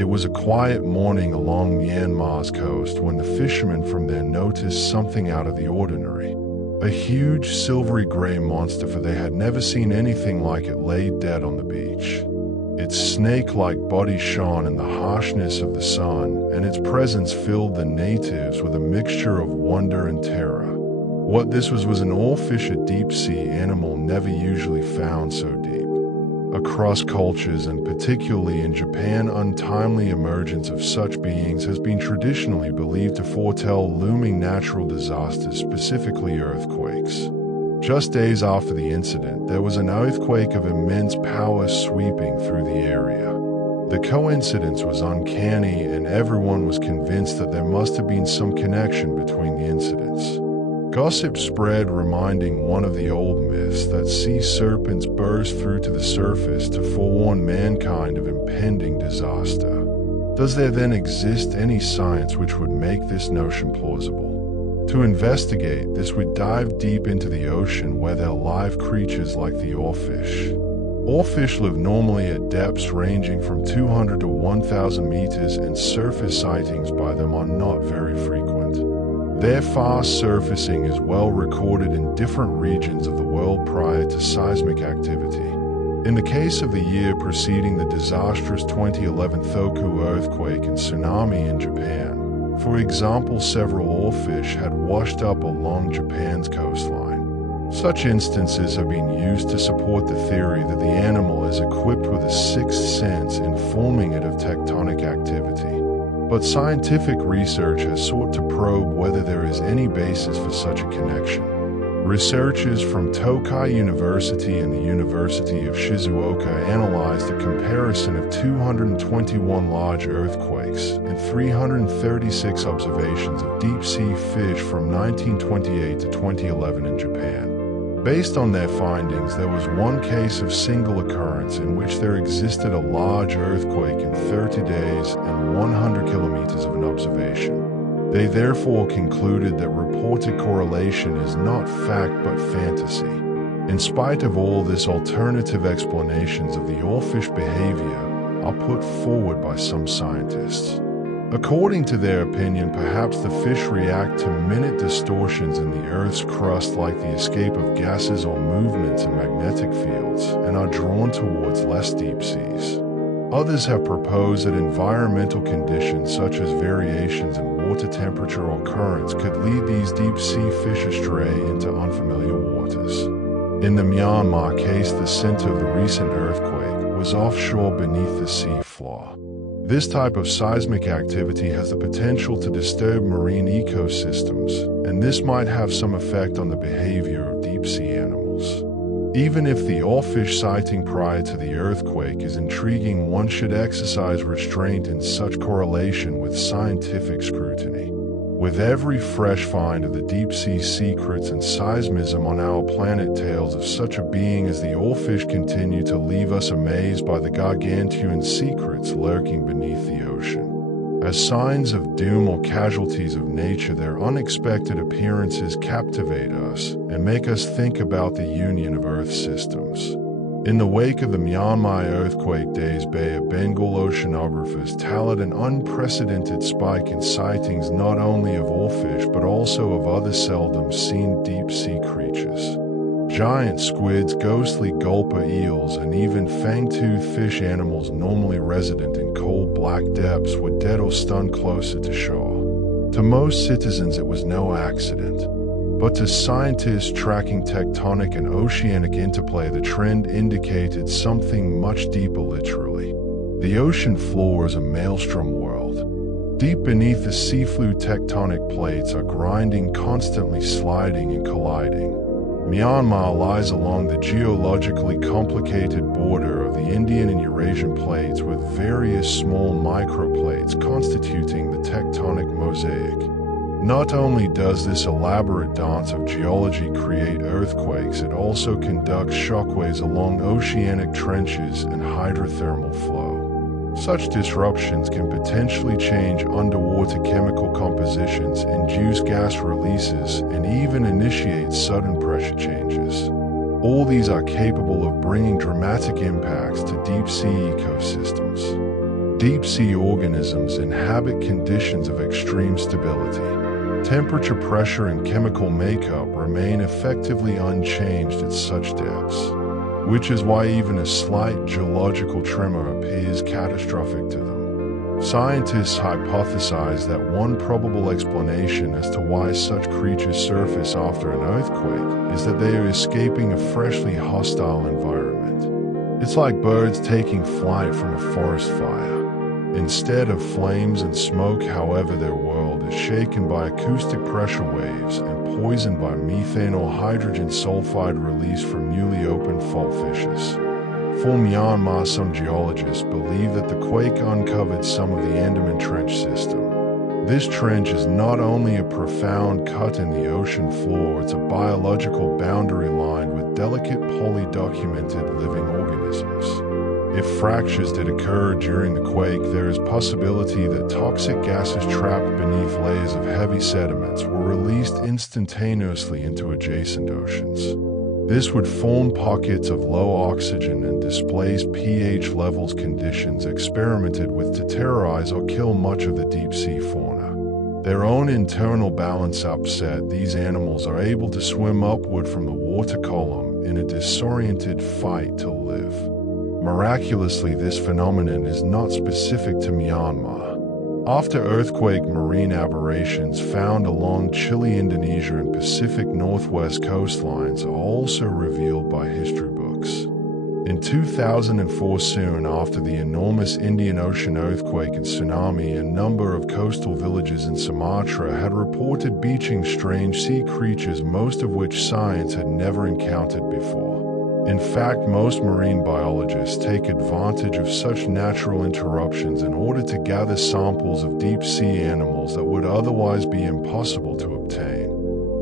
It was a quiet morning along Myanmar's coast when the fishermen from there noticed something out of the ordinary. A huge silvery gray monster, for they had never seen anything like it, lay dead on the beach. Its snake-like body shone in the harshness of the sun, and its presence filled the natives with a mixture of wonder and terror. What this was an oarfish, a deep-sea animal never usually found so deep. Across cultures, and particularly in Japan, untimely emergence of such beings has been traditionally believed to foretell looming natural disasters, specifically earthquakes. Just days after the incident, there was an earthquake of immense power sweeping through the area. The coincidence was uncanny, and everyone was convinced that there must have been some connection between the incidents. Gossip spread, reminding one of the old myths that sea serpents burst through to the surface to forewarn mankind of impending disaster. Does there then exist any science which would make this notion plausible? To investigate this, we dive deep into the ocean, where there are live creatures like the oarfish. Oarfish live normally at depths ranging from 200 to 1,000 meters, and surface sightings by them are not very frequent. Their fast surfacing is well recorded in different regions of the world prior to seismic activity. In the case of the year preceding the disastrous 2011 Tohoku earthquake and tsunami in Japan, for example, several oarfish had washed up along Japan's coastline. Such instances have been used to support the theory that the animal is equipped with a sixth sense, informing it of tectonic activity. But scientific research has sought to probe whether there is any basis for such a connection. Researchers from Tokai University and the University of Shizuoka analyzed a comparison of 221 large earthquakes and 336 observations of deep-sea fish from 1928 to 2011 in Japan. Based on their findings, there was one case of single occurrence in which there existed a large earthquake in 30 days and 100 kilometers of an observation. They therefore concluded that reported correlation is not fact but fantasy. In spite of all this, alternative explanations of the oarfish behavior are put forward by some scientists. According to their opinion, perhaps the fish react to minute distortions in the Earth's crust, like the escape of gases or movements in magnetic fields, and are drawn towards less deep seas. Others have proposed that environmental conditions such as variations in water temperature or currents could lead these deep-sea fish astray into unfamiliar waters. In the Myanmar case, the center of the recent earthquake was offshore beneath the sea floor. This type of seismic activity has the potential to disturb marine ecosystems, and this might have some effect on the behavior of deep-sea animals. Even if the oarfish sighting prior to the earthquake is intriguing, one should exercise restraint in such correlation with scientific scrutiny. With every fresh find of the deep-sea secrets and seismism on our planet, tales of such a being as the oarfish continue to leave us amazed by the gargantuan secrets lurking beneath the ocean. As signs of doom or casualties of nature, their unexpected appearances captivate us and make us think about the union of Earth systems. In the wake of the Myanmar earthquake days, Bay of Bengal oceanographers tallied an unprecedented spike in sightings not only of oarfish but also of other seldom-seen deep-sea creatures. Giant squids, ghostly gulper eels, and even fang-toothed fish, animals normally resident in cold black depths, were dead or stunned closer to shore. To most citizens it was no accident. But to scientists tracking tectonic and oceanic interplay, the trend indicated something much deeper. Literally, the ocean floor is a maelstrom world. Deep beneath the seafloor, tectonic plates are grinding, constantly sliding and colliding. Myanmar lies along the geologically complicated border of the Indian and Eurasian plates, with various small microplates constituting the tectonic mosaic. Not only does this elaborate dance of geology create earthquakes, it also conducts shockwaves along oceanic trenches and hydrothermal flow. Such disruptions can potentially change underwater chemical compositions, induce gas releases, and even initiate sudden pressure changes. All these are capable of bringing dramatic impacts to deep-sea ecosystems. Deep sea organisms inhabit conditions of extreme stability. Temperature, pressure, and chemical makeup remain effectively unchanged at such depths, which is why even a slight geological tremor appears catastrophic to them. Scientists hypothesize that one probable explanation as to why such creatures surface after an earthquake is that they are escaping a freshly hostile environment. It's like birds taking flight from a forest fire. Instead of flames and smoke, however, their world is shaken by acoustic pressure waves and poisoned by methane or hydrogen sulfide released from newly opened fault fissures. For Myanmar, some geologists believe that the quake uncovered some of the Andaman Trench system. This trench is not only a profound cut in the ocean floor, it's a biological boundary line with delicate polydocumented living organisms. If fractures did occur during the quake, there is possibility that toxic gases trapped beneath layers of heavy sediments were released instantaneously into adjacent oceans. This would form pockets of low oxygen and displace pH levels, conditions experimented with to terrorize or kill much of the deep sea fauna. Their own internal balance upset, these animals are able to swim upward from the water column in a disoriented fight to live. Miraculously, this phenomenon is not specific to Myanmar. After earthquake, marine aberrations found along Chile, Indonesia, and Pacific Northwest coastlines are also revealed by history books. In 2004, soon after the enormous Indian Ocean earthquake and tsunami, a number of coastal villages in Sumatra had reported beaching strange sea creatures, most of which science had never encountered before. In fact, most marine biologists take advantage of such natural interruptions in order to gather samples of deep sea animals that would otherwise be impossible to obtain.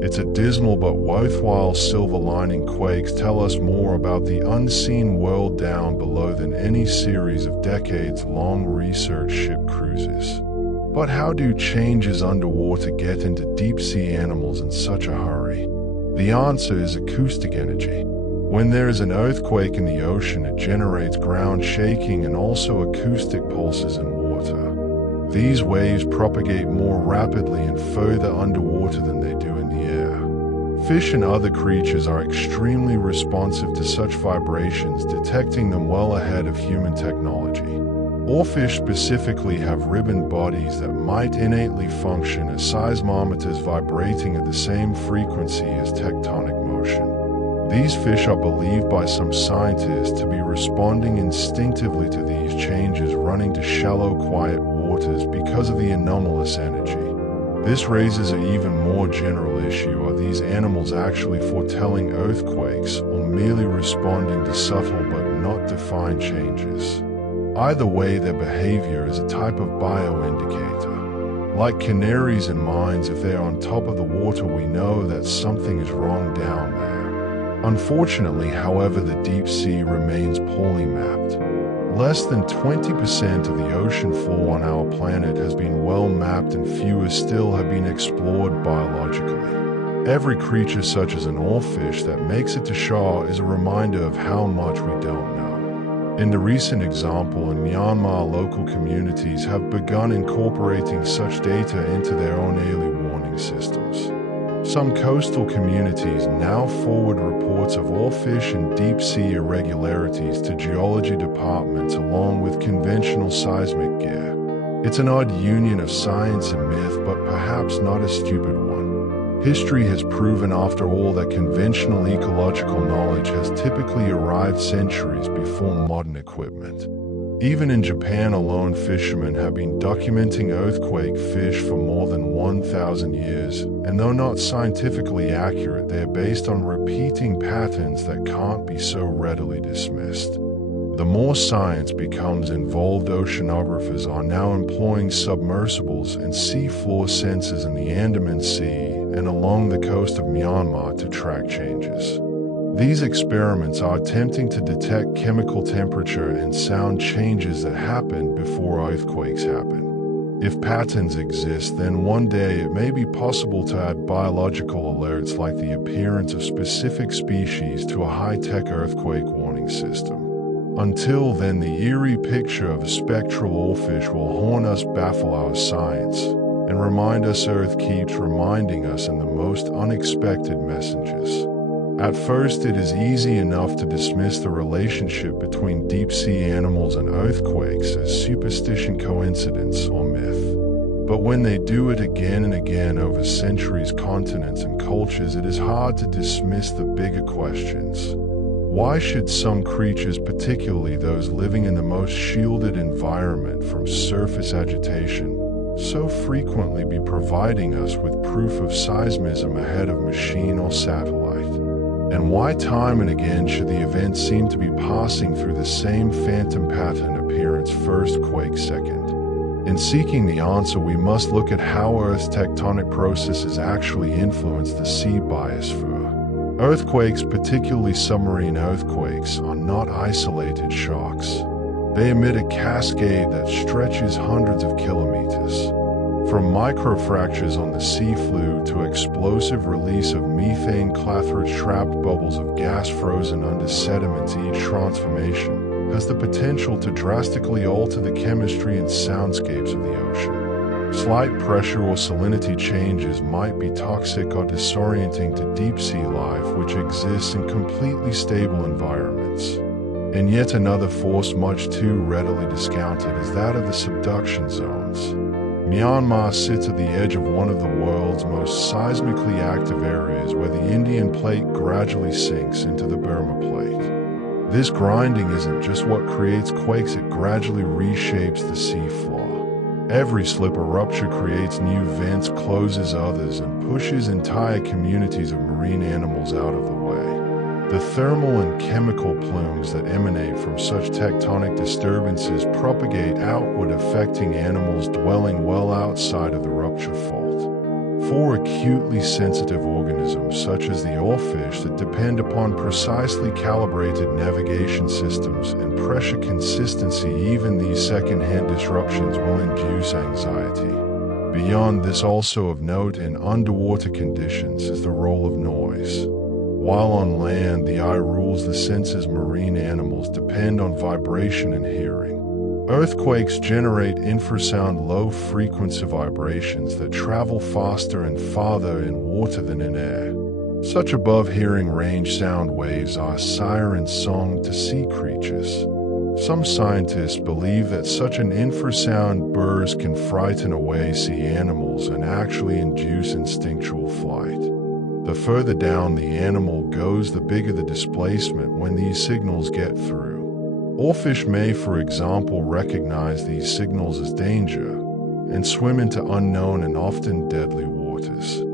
It's a dismal but worthwhile silver lining. Quakes tell us more about the unseen world down below than any series of decades-long research ship cruises. But how do changes underwater get into deep sea animals in such a hurry? The answer is acoustic energy. When there is an earthquake in the ocean, it generates ground shaking and also acoustic pulses in water. These waves propagate more rapidly and further underwater than they do in the air. Fish and other creatures are extremely responsive to such vibrations, detecting them well ahead of human technology. Oarfish specifically have ribbon bodies that might innately function as seismometers, vibrating at the same frequency as tectonic motion. These fish are believed by some scientists to be responding instinctively to these changes, running to shallow, quiet waters because of the anomalous energy. This raises an even more general issue: are these animals actually foretelling earthquakes or merely responding to subtle but not defined changes? Either way, their behavior is a type of bioindicator. Like canaries in mines, if they are on top of the water, we know that something is wrong down there. Unfortunately, however, the deep sea remains poorly mapped. Less than 20% of the ocean floor on our planet has been well mapped, and fewer still have been explored biologically. Every creature, such as an oarfish, that makes it to shore is a reminder of how much we don't know. In the recent example in Myanmar, local communities have begun incorporating such data into their own early warning systems. Some coastal communities now forward reports of oarfish and deep sea irregularities to geology departments along with conventional seismic gear. It's an odd union of science and myth, but perhaps not a stupid one. History has proven, after all, that conventional ecological knowledge has typically arrived centuries before modern equipment. Even in Japan alone, fishermen have been documenting earthquake fish for more than 1,000 years, and though not scientifically accurate, they are based on repeating patterns that can't be so readily dismissed. The more science becomes involved, oceanographers are now employing submersibles and seafloor sensors in the Andaman Sea and along the coast of Myanmar to track changes. These experiments are attempting to detect chemical, temperature, and sound changes that happen before earthquakes happen. If patterns exist, then one day it may be possible to add biological alerts like the appearance of specific species to a high-tech earthquake warning system. Until then, the eerie picture of a spectral oarfish will haunt us, baffle our science, and remind us Earth keeps reminding us in the most unexpected messages. At first, it is easy enough to dismiss the relationship between deep-sea animals and earthquakes as superstition, coincidence, or myth. But when they do it again and again over centuries, continents, and cultures, it is hard to dismiss the bigger questions. Why should some creatures, particularly those living in the most shielded environment from surface agitation, so frequently be providing us with proof of seismism ahead of machine or satellite? And why time and again should the event seem to be passing through the same phantom pattern: appearance first, quake second? In seeking the answer, we must look at how Earth's tectonic processes actually influence the sea biosphere. Earthquakes, particularly submarine earthquakes, are not isolated shocks. They emit a cascade that stretches hundreds of kilometers. From microfractures on the seafloor to explosive release of methane clathrates, trapped bubbles of gas frozen under sediments, each transformation has the potential to drastically alter the chemistry and soundscapes of the ocean. Slight pressure or salinity changes might be toxic or disorienting to deep sea life, which exists in completely stable environments. And yet another force much too readily discounted is that of the subduction zones. Myanmar sits at the edge of one of the world's most seismically active areas, where the Indian plate gradually sinks into the Burma plate. This grinding isn't just what creates quakes, it gradually reshapes the seafloor. Every slip or rupture creates new vents, closes others, and pushes entire communities of marine animals out of the way. The thermal and chemical plumes that emanate from such tectonic disturbances propagate outward, affecting animals dwelling well outside of the rupture fault. For acutely sensitive organisms such as the oarfish that depend upon precisely calibrated navigation systems and pressure consistency, even these second-hand disruptions will induce anxiety. Beyond this, also of note in underwater conditions is the role of noise. While on land, the eye rules the senses, marine animals depend on vibration and hearing. Earthquakes generate infrasound, low-frequency vibrations that travel faster and farther in water than in air. Such above-hearing range sound waves are a siren song to sea creatures. Some scientists believe that such an infrasound burst can frighten away sea animals and actually induce instinctual flight. The further down the animal goes, the bigger the displacement when these signals get through. Oarfish may, for example, recognize these signals as danger and swim into unknown and often deadly waters.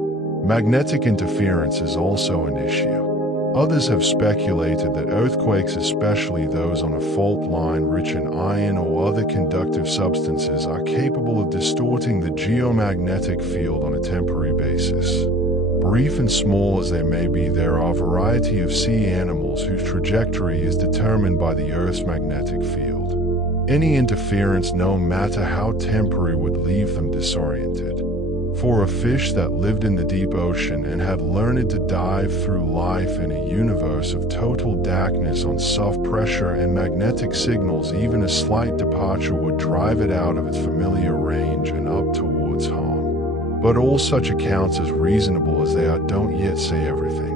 Magnetic interference is also an issue. Others have speculated that earthquakes, especially those on a fault line rich in iron or other conductive substances, are capable of distorting the geomagnetic field on a temporary basis. Brief and small as they may be, there are a variety of sea animals whose trajectory is determined by the Earth's magnetic field. Any interference, no matter how temporary, would leave them disoriented. For a fish that lived in the deep ocean and had learned to dive through life in a universe of total darkness on soft pressure and magnetic signals, even a slight departure would drive it out of its familiar range and up towards home. But all such accounts, as reasonable as they are, don't yet say everything.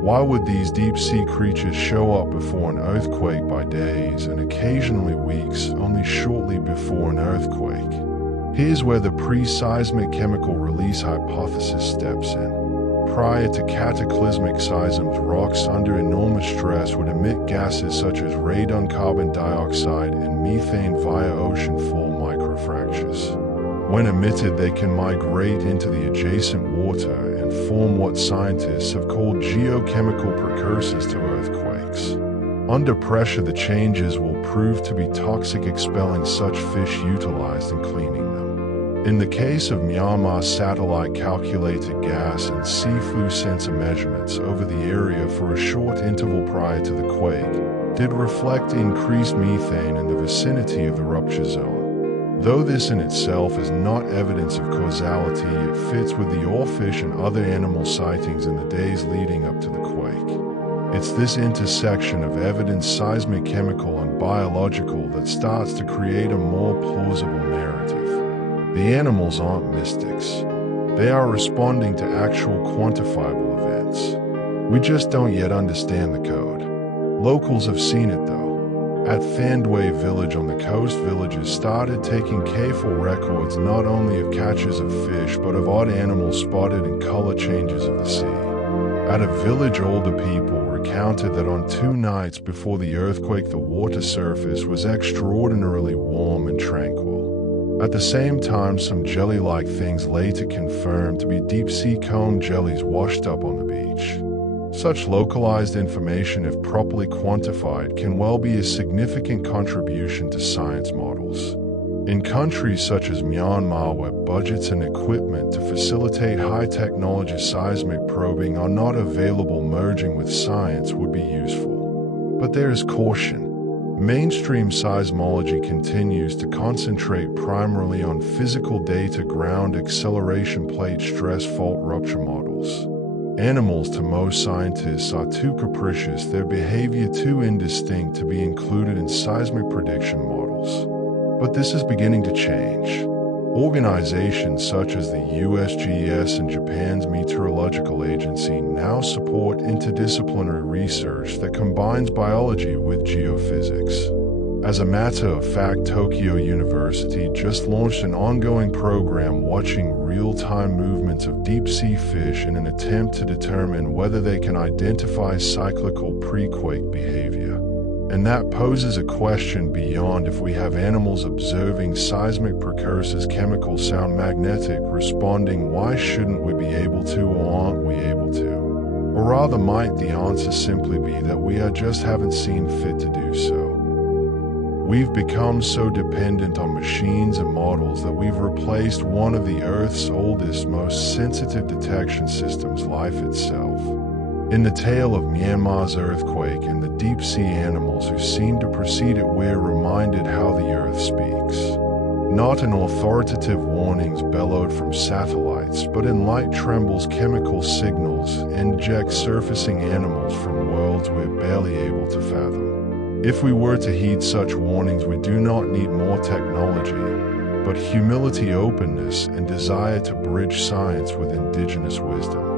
Why would these deep-sea creatures show up before an earthquake by days and occasionally weeks, only shortly before an earthquake? Here's where the pre-seismic chemical release hypothesis steps in. Prior to cataclysmic seisms, rocks under enormous stress would emit gases such as radon, carbon dioxide, and methane via ocean floor microfractures. When emitted, they can migrate into the adjacent water and form what scientists have called geochemical precursors to earthquakes. Under pressure, the changes will prove to be toxic, expelling such fish utilized in cleaning them. In the case of Myanmar, satellite calculated gas and seafloor sensor measurements over the area for a short interval prior to the quake did reflect increased methane in the vicinity of the rupture zone. Though this in itself is not evidence of causality, it fits with the oarfish and other animal sightings in the days leading up to the quake. It's this intersection of evidence, seismic, chemical, and biological that starts to create a more plausible narrative. The animals aren't mystics. They are responding to actual quantifiable events. We just don't yet understand the code. Locals have seen it though. At Thandwe village on the coast, villagers started taking careful records not only of catches of fish but of odd animals spotted in color changes of the sea. At a village, older people recounted that on 2 nights before the earthquake the water surface was extraordinarily warm and tranquil. At the same time, some jelly-like things later confirmed to be deep sea comb jellies washed up on the beach. Such localized information, if properly quantified, can well be a significant contribution to science models. In countries such as Myanmar, where budgets and equipment to facilitate high-technology seismic probing are not available, merging with science would be useful. But there is caution. Mainstream seismology continues to concentrate primarily on physical data, ground acceleration, plate stress, fault rupture models. Animals, to most scientists, are too capricious, their behavior too indistinct to be included in seismic prediction models. But this is beginning to change. Organizations such as the USGS and Japan's Meteorological Agency now support interdisciplinary research that combines biology with geophysics. As a matter of fact, Tokyo University just launched an ongoing program watching real-time movements of deep-sea fish in an attempt to determine whether they can identify cyclical pre-quake behavior. And that poses a question beyond if we have animals observing seismic precursors, chemical, sound, magnetic, responding. Why shouldn't we be able to, or aren't we able to? Or rather, might the answer simply be that we just haven't seen fit to do so? We've become so dependent on machines and models that we've replaced one of the Earth's oldest, most sensitive detection systems, life itself. In the tale of Myanmar's earthquake and the deep sea animals who seem to precede it, we're reminded how the Earth speaks. Not in authoritative warnings bellowed from satellites, but in light trembles, chemical signals, inject surfacing animals from worlds we're barely able to fathom. If we were to heed such warnings, we do not need more technology, but humility, openness, and desire to bridge science with indigenous wisdom.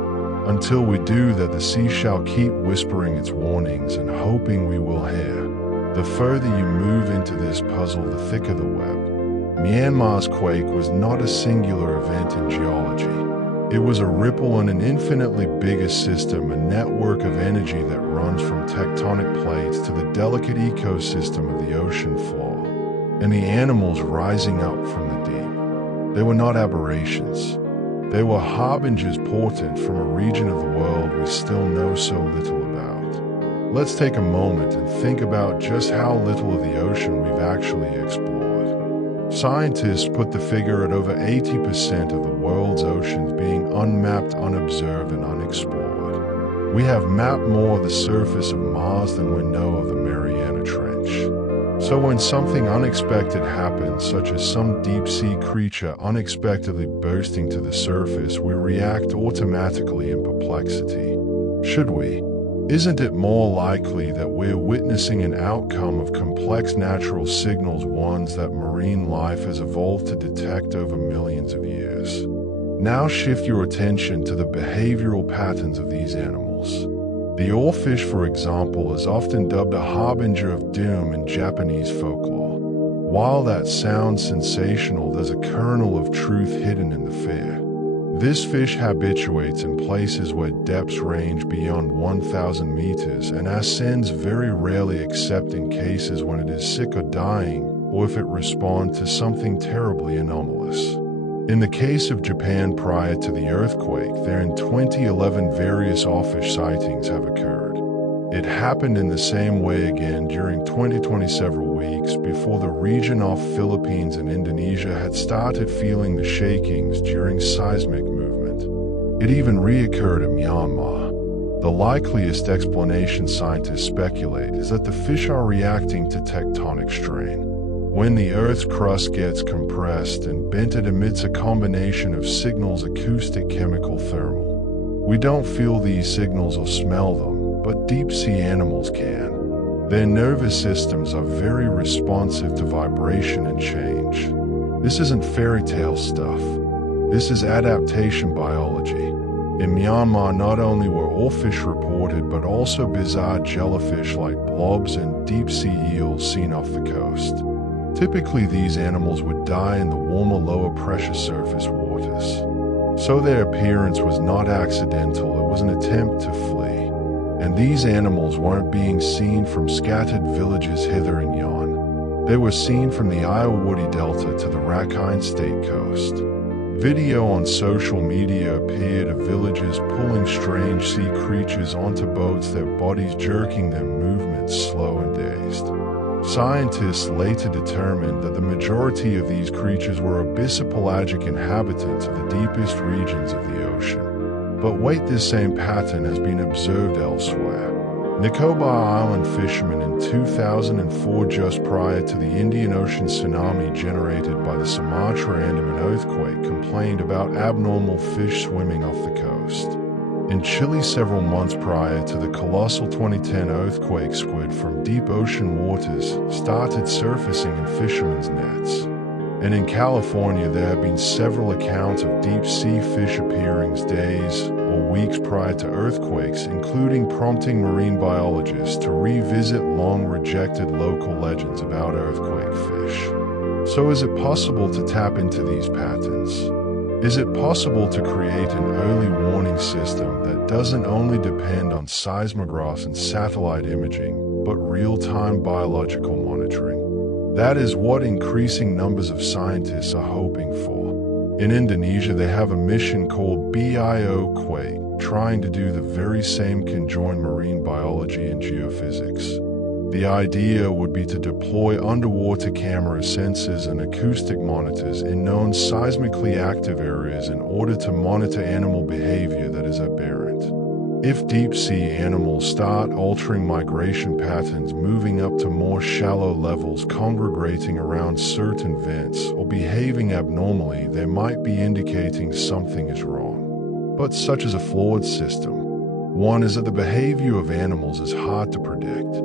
Until we do that, the sea shall keep whispering its warnings and hoping we will hear. The further you move into this puzzle, the thicker the web. Myanmar's quake was not a singular event in geology. It was a ripple in an infinitely bigger system, a network of energy that runs from tectonic plates to the delicate ecosystem of the ocean floor, and the animals rising up from the deep. They were not aberrations. They were harbingers, portent from a region of the world we still know so little about. Let's take a moment and think about just how little of the ocean we've actually explored. Scientists put the figure at over 80% of the world's oceans being unmapped, unobserved, and unexplored. We have mapped more of the surface of Mars than we know of the Mariana Trench. So when something unexpected happens, such as some deep-sea creature unexpectedly bursting to the surface, we react automatically in perplexity. Should we? Isn't it more likely that we're witnessing an outcome of complex natural signals, ones that marine life has evolved to detect over millions of years? Now shift your attention to the behavioral patterns of these animals. The oarfish, for example, is often dubbed a harbinger of doom in Japanese folklore. While that sounds sensational, there's a kernel of truth hidden in the fear. This fish habituates in places where depths range beyond 1,000 meters and ascends very rarely except in cases when it is sick or dying, or if it responds to something terribly anomalous. In the case of Japan prior to the earthquake, there in 2011 various oarfish sightings have occurred. It happened in the same way again during 2020, several weeks before the region off Philippines and Indonesia had started feeling the shakings during seismic movement. It even reoccurred in Myanmar. The likeliest explanation, scientists speculate, is that the fish are reacting to tectonic strain. When the Earth's crust gets compressed and bent, it emits a combination of signals: acoustic, chemical, thermal. We don't feel these signals or smell them, but deep-sea animals can. Their nervous systems are very responsive to vibration and change. This isn't fairy tale stuff. This is adaptation biology. In Myanmar, not only were oarfish reported, but also bizarre jellyfish like blobs and deep-sea eels seen off the coast. Typically, these animals would die in the warmer, lower-pressure surface waters. So their appearance was not accidental, it was an attempt to flee. And these animals weren't being seen from scattered villages hither and yon. They were seen from the Irrawaddy Delta to the Rakhine State coast. Video on social media appeared of villagers pulling strange sea creatures onto boats, their bodies jerking, their movements slow and dazed. Scientists later determined that the majority of these creatures were abyssopelagic inhabitants of the deepest regions of the ocean. But wait, this same pattern has been observed elsewhere. Nicobar Island fishermen in 2004, just prior to the Indian Ocean tsunami generated by the Sumatra Andaman earthquake, complained about abnormal fish swimming off the coast. In Chile, several months prior to the colossal 2010 earthquake, squid from deep ocean waters started surfacing in fishermen's nets. And in California, there have been several accounts of deep-sea fish appearing days or weeks prior to earthquakes, including prompting marine biologists to revisit long-rejected local legends about earthquake fish. So is it possible to tap into these patterns? Is it possible to create an early warning system that doesn't only depend on seismographs and satellite imaging, but real-time biological monitoring? That is what increasing numbers of scientists are hoping for. In Indonesia, they have a mission called Myanmar Quake, trying to do the very same conjoined marine biology and geophysics. The idea would be to deploy underwater camera sensors and acoustic monitors in known seismically active areas in order to monitor animal behavior that is aberrant. If deep-sea animals start altering migration patterns, moving up to more shallow levels, congregating around certain vents, or behaving abnormally, they might be indicating something is wrong. But such is a flawed system. One is that the behavior of animals is hard to predict.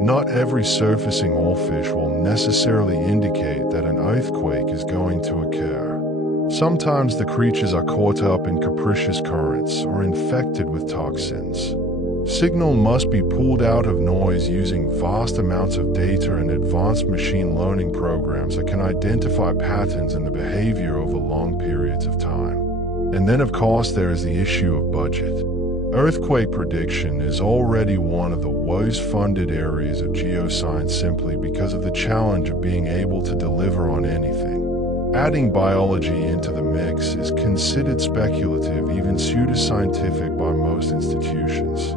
Not every surfacing oarfish will necessarily indicate that an earthquake is going to occur. Sometimes the creatures are caught up in capricious currents or infected with toxins. Signal must be pulled out of noise using vast amounts of data and advanced machine learning programs that can identify patterns in the behavior over long periods of time. And then, of course, there is the issue of budget. Earthquake prediction is already one of the worst funded areas of geoscience simply because of the challenge of being able to deliver on anything. Adding biology into the mix is considered speculative, even pseudoscientific by most institutions.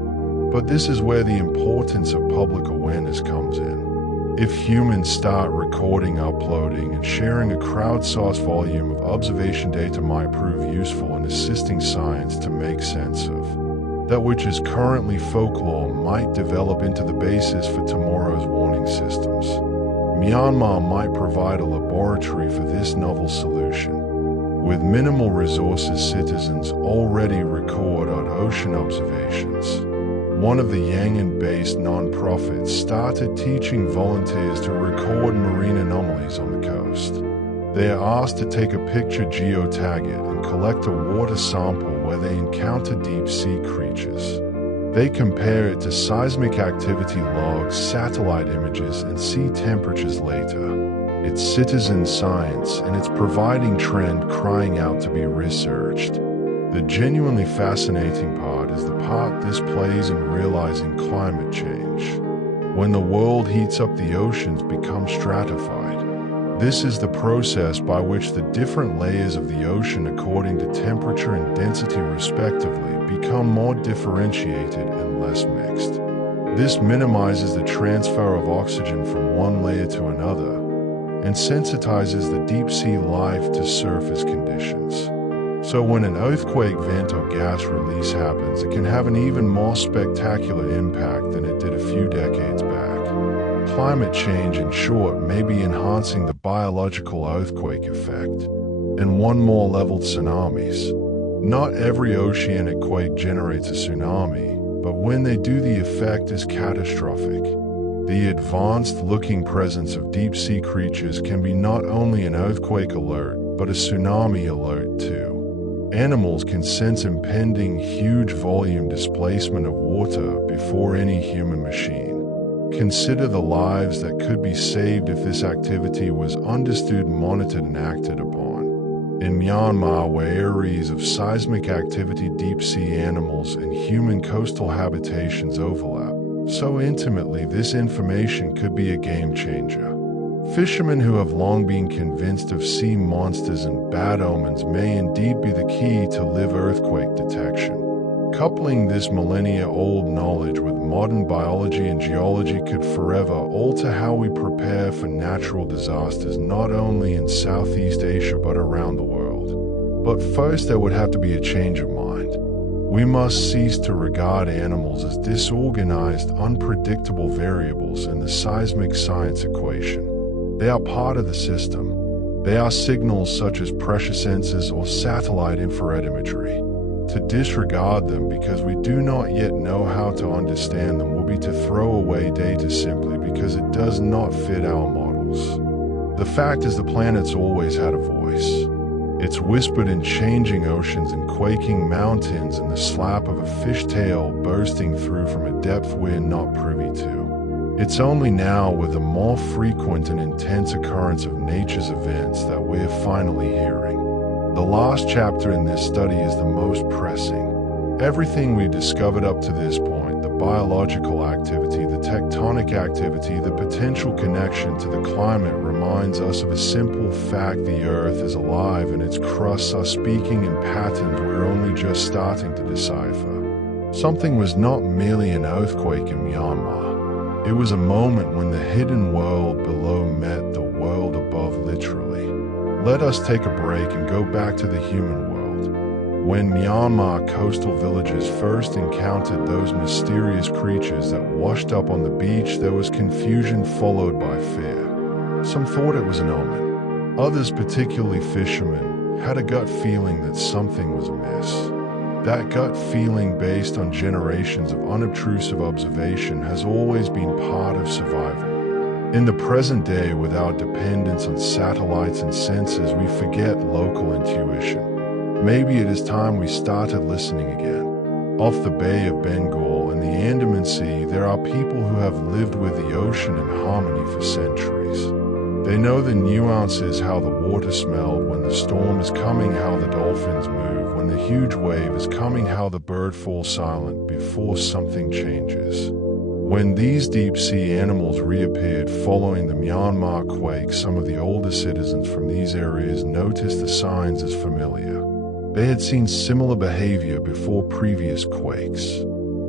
But this is where the importance of public awareness comes in. If humans start recording, uploading, and sharing, a crowdsourced volume of observation data might prove useful in assisting science to make sense of that which is currently folklore might develop into the basis for tomorrow's warning systems. Myanmar might provide a laboratory for this novel solution. With minimal resources, citizens already record on ocean observations. One of the Yangon-based non-profits started teaching volunteers to record marine anomalies on the coast. They are asked to take a picture, geotag it, and collect a water sample where they encounter deep-sea creatures. They compare it to seismic activity logs, satellite images, and sea temperatures later. It's citizen science, and it's providing trend crying out to be researched. The genuinely fascinating part is the part this plays in realizing climate change. When the world heats up, the oceans become stratified. This is the process by which the different layers of the ocean, according to temperature and density respectively, become more differentiated and less mixed. This minimizes the transfer of oxygen from one layer to another and sensitizes the deep-sea life to surface conditions. So when an earthquake vent or gas release happens, it can have an even more spectacular impact than it did a few decades back. Climate change, in short, may be enhancing the biological earthquake effect. And one more level: tsunamis. Not every oceanic quake generates a tsunami, but when they do, the effect is catastrophic. The advanced-looking presence of deep-sea creatures can be not only an earthquake alert, but a tsunami alert too. Animals can sense impending huge volume displacement of water before any human machine. Consider the lives that could be saved if this activity was understood, monitored, and acted upon. In Myanmar, where areas of seismic activity, deep-sea animals, and human coastal habitations overlap so intimately, this information could be a game-changer. Fishermen who have long been convinced of sea monsters and bad omens may indeed be the key to live earthquake detection. Coupling this millennia-old knowledge with modern biology and geology could forever alter how we prepare for natural disasters, not only in Southeast Asia but around the world. But first, there would have to be a change of mind. We must cease to regard animals as disorganized, unpredictable variables in the seismic science equation. They are part of the system. They are signals such as pressure sensors or satellite infrared imagery. To disregard them because we do not yet know how to understand them will be to throw away data simply because it does not fit our models. The fact is, the planet's always had a voice. It's whispered in changing oceans and quaking mountains and the slap of a fishtail bursting through from a depth we're not privy to. It's only now, with the more frequent and intense occurrence of nature's events, that we're finally hearing. The last chapter in this study is the most pressing. Everything we've discovered up to this point, the biological activity, the tectonic activity, the potential connection to the climate, reminds us of a simple fact: the Earth is alive and its crusts are speaking in patterns we're only just starting to decipher. Something was not merely an earthquake in Myanmar. It was a moment when the hidden world below met the world above, literally. Let us take a break and go back to the human world. When Myanmar coastal villagers first encountered those mysterious creatures that washed up on the beach, there was confusion followed by fear. Some thought it was an omen. Others, particularly fishermen, had a gut feeling that something was amiss. That gut feeling, based on generations of unobtrusive observation, has always been part of survival. In the present day, with our dependence on satellites and sensors, we forget local intuition. Maybe it is time we started listening again. Off the Bay of Bengal and the Andaman Sea, there are people who have lived with the ocean in harmony for centuries. They know the nuances: how the water smelled when the storm is coming, how the dolphins move when the huge wave is coming, how the bird falls silent before something changes. When these deep-sea animals reappeared following the Myanmar Quake, some of the older citizens from these areas noticed the signs as familiar. They had seen similar behavior before previous quakes.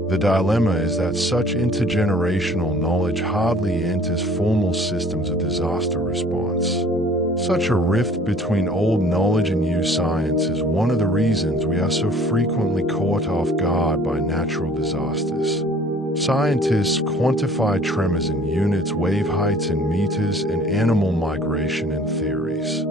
The dilemma is that such intergenerational knowledge hardly enters formal systems of disaster response. Such a rift between old knowledge and new science is one of the reasons we are so frequently caught off guard by natural disasters. Scientists quantify tremors in units, wave heights in meters, and animal migration in theories.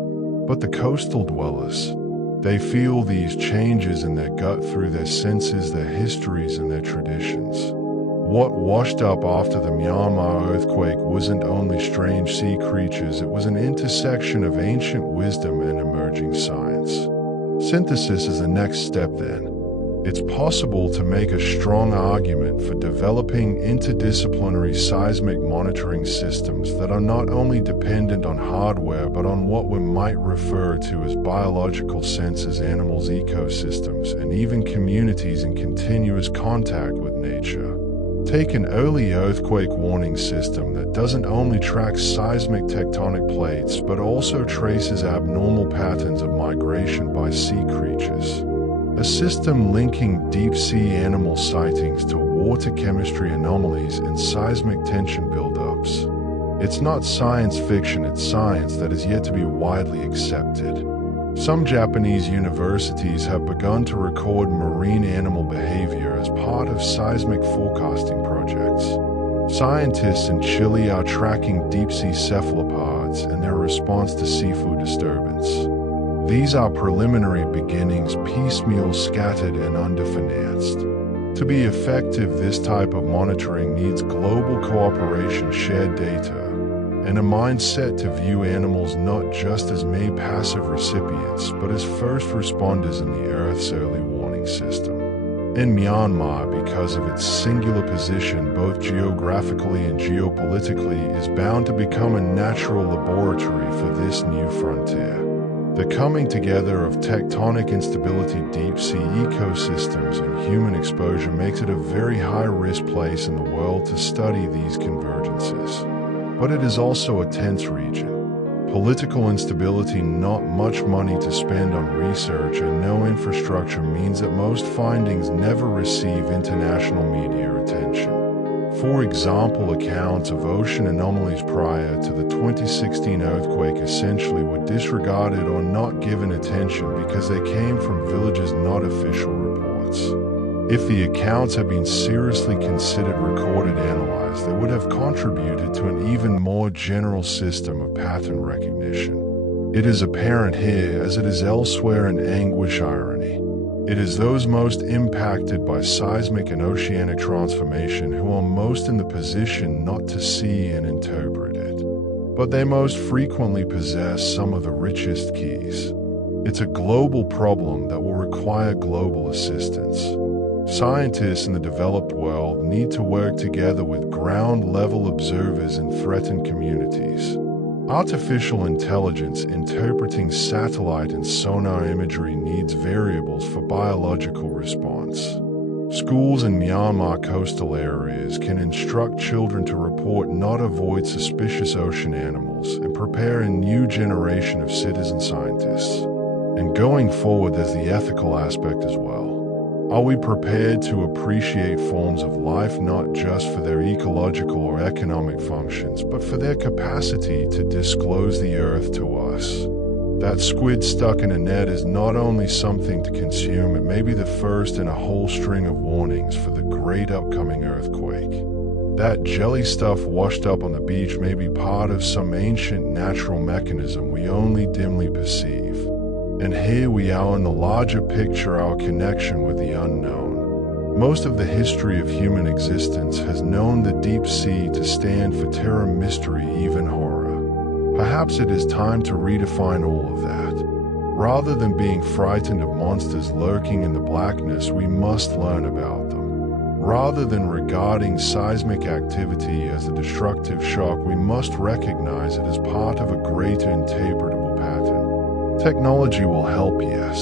But the coastal dwellers, they feel these changes in their gut through their senses, their histories, and their traditions. What washed up after the Myanmar earthquake wasn't only strange sea creatures, it was an intersection of ancient wisdom and emerging science. Synthesis is the next step then. It's possible to make a strong argument for developing interdisciplinary seismic monitoring systems that are not only dependent on hardware but on what we might refer to as biological sensors, animals, ecosystems, and even communities in continuous contact with nature. Take an early earthquake warning system that doesn't only track seismic tectonic plates but also traces abnormal patterns of migration by sea creatures. A system linking deep-sea animal sightings to water chemistry anomalies and seismic tension buildups. It's not science fiction, it's science that is yet to be widely accepted. Some Japanese universities have begun to record marine animal behavior as part of seismic forecasting projects. Scientists in Chile are tracking deep-sea cephalopods and their response to seafood disturbance. These are preliminary beginnings, piecemeal, scattered, and underfinanced. To be effective, this type of monitoring needs global cooperation, shared data, and a mindset to view animals not just as mere passive recipients, but as first responders in the Earth's early warning system. In Myanmar, because of its singular position both geographically and geopolitically, is bound to become a natural laboratory for this new frontier. The coming together of tectonic instability, deep sea ecosystems, and human exposure makes it a very high-risk place in the world to study these convergences. But it is also a tense region. Political instability, not much money to spend on research, and no infrastructure means that most findings never receive international media attention. For example, accounts of ocean anomalies prior to the 2016 earthquake essentially were disregarded or not given attention because they came from villages, not official reports. If the accounts had been seriously considered, recorded, analyzed, they would have contributed to an even more general system of pattern recognition. It is apparent here, as it is elsewhere, in anguish irony. It is those most impacted by seismic and oceanic transformation who are most in the position not to see and interpret it. But they most frequently possess some of the richest keys. It's a global problem that will require global assistance. Scientists in the developed world need to work together with ground-level observers in threatened communities. Artificial intelligence interpreting satellite and sonar imagery needs variables for biological response. Schools in Myanmar coastal areas can instruct children to report, not avoid, suspicious ocean animals and prepare a new generation of citizen scientists. And going forward, there's the ethical aspect as well. Are we prepared to appreciate forms of life not just for their ecological or economic functions, but for their capacity to disclose the Earth to us? That squid stuck in a net is not only something to consume, it may be the first in a whole string of warnings for the great upcoming earthquake. That jelly stuff washed up on the beach may be part of some ancient natural mechanism we only dimly perceive. And here we are in the larger picture, our connection with the unknown. Most of the history of human existence has known the deep sea to stand for terror, mystery, even horror. Perhaps it is time to redefine all of that. Rather than being frightened of monsters lurking in the blackness, we must learn about them. Rather than regarding seismic activity as a destructive shock, we must recognize it as part of a greater interpretable pattern. Technology will help, yes.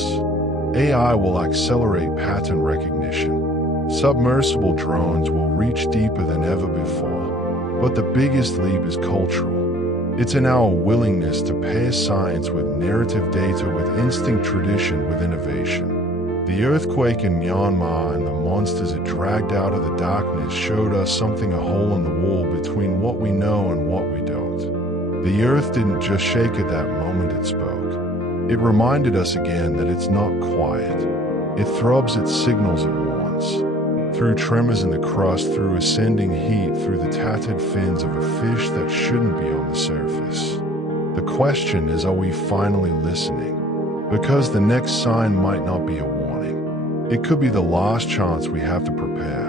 AI will accelerate pattern recognition. Submersible drones will reach deeper than ever before. But the biggest leap is cultural. It's in our willingness to pair science with narrative data, with instinct, tradition with innovation. The earthquake in Myanmar and the monsters it dragged out of the darkness showed us something, a hole in the wall between what we know and what we don't. The earth didn't just shake at that moment, it spoke. It reminded us again that it's not quiet. It throbs, it signals, it warns. Through tremors in the crust, through ascending heat, through the tattered fins of a fish that shouldn't be on the surface. The question is, are we finally listening? Because the next sign might not be a warning. It could be the last chance we have to prepare.